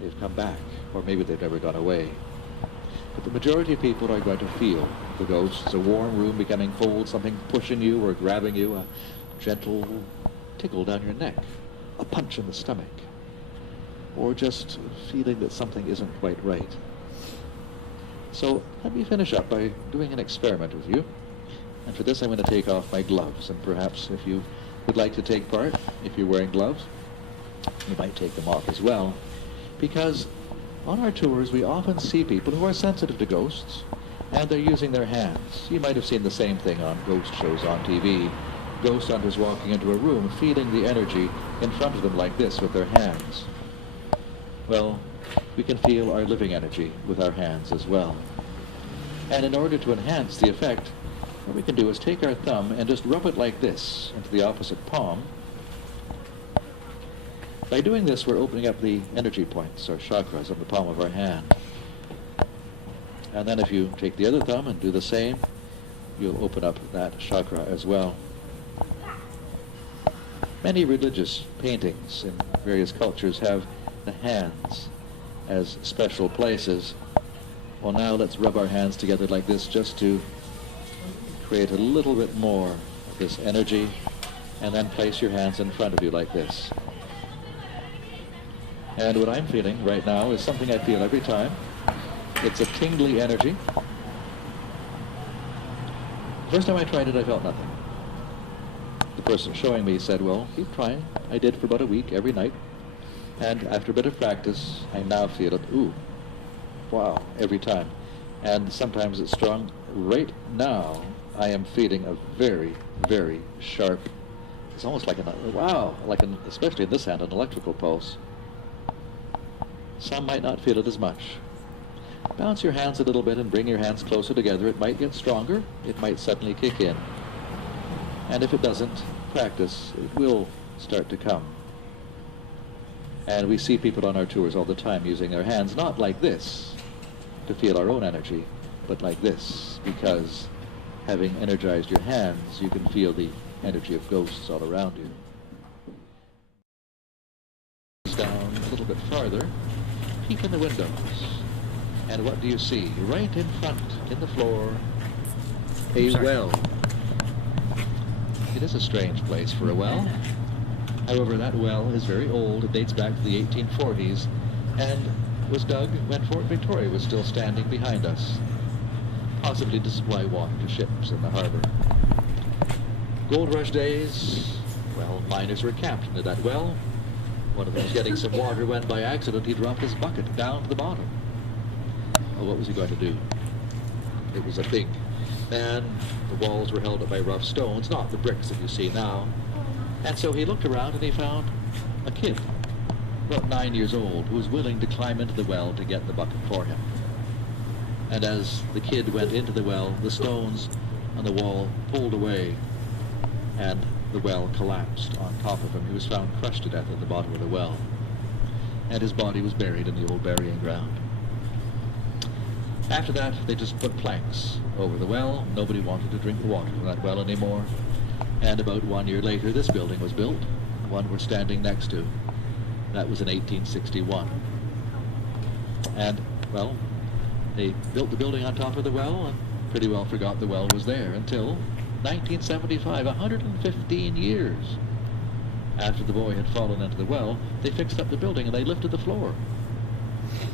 they've come back, or maybe they've never gone away. But the majority of people are going to feel the ghosts, a warm room becoming cold, something pushing you or grabbing you, a gentle tickle down your neck, a punch in the stomach, or just feeling that something isn't quite right. So let me finish up by doing an experiment with you. And for this I'm going to take off my gloves, and perhaps if you would like to take part, if you're wearing gloves, you might take them off as well, because on our tours we often see people who are sensitive to ghosts, and they're using their hands. You might have seen the same thing on ghost shows on TV. Ghost hunters walking into a room, feeling the energy in front of them like this with their hands. Well, we can feel our living energy with our hands as well. And in order to enhance the effect, what we can do is take our thumb and just rub it like this into the opposite palm. By doing this, we're opening up the energy points, or chakras, on the palm of our hand. And then if you take the other thumb and do the same, you'll open up that chakra as well. Many religious paintings in various cultures have the hands as special places. Well, now let's rub our hands together like this just to create a little bit more of this energy, and then place your hands in front of you like this. And what I'm feeling right now is something I feel every time. It's a tingly energy. The first time I tried it, I felt nothing. The person showing me said, well, keep trying. I did for about a week every night. And after a bit of practice, I now feel it, ooh, wow, every time. And sometimes it's strong. Right now, I am feeling a very, very sharp, it's almost like especially in this hand, an electrical pulse. Some might not feel it as much. Bounce your hands a little bit and bring your hands closer together. It might get stronger. It might suddenly kick in. And if it doesn't, practice, it will start to come. And we see people on our tours all the time using their hands, not like this, to feel our own energy, but like this, because having energized your hands, you can feel the energy of ghosts all around you. Down a little bit farther, peek in the windows. And what do you see? Right in front, in the floor, a well. It is a strange place for a well. However, that well is very old. It dates back to the 1840s and was dug when Fort Victoria was still standing behind us, possibly to supply water to ships in the harbor. Gold Rush days, well, miners were camped into that well. One of them was getting some water when by accident he dropped his bucket down to the bottom. Well, what was he going to do? It was a big man. The walls were held up by rough stones, not the bricks that you see now. And so he looked around and he found a kid, about 9 years old, who was willing to climb into the well to get the bucket for him. And as the kid went into the well, the stones on the wall pulled away and the well collapsed on top of him. He was found crushed to death at the bottom of the well. And his body was buried in the old burying ground. After that, they just put planks over the well. Nobody wanted to drink the water from that well anymore. And about 1 year later, this building was built, the one we're standing next to. That was in 1861. And, well, they built the building on top of the well and pretty well forgot the well was there until 1975, 115 years after the boy had fallen into the well. They fixed up the building and they lifted the floor.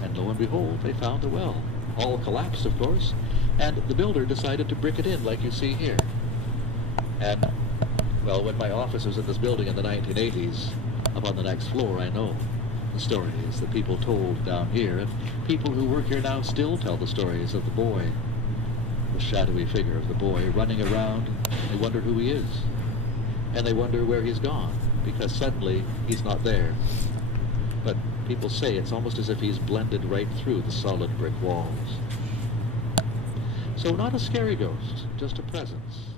And lo and behold, they found the well. All collapsed, of course, and the builder decided to brick it in like you see here. And, well, when my office was in this building in the 1980s, up on the next floor, I know the stories that people told down here, and people who work here now still tell the stories of the boy, the shadowy figure of the boy running around. They wonder who he is, and they wonder where he's gone, because suddenly he's not there. But people say it's almost as if he's blended right through the solid brick walls. So not a scary ghost, just a presence.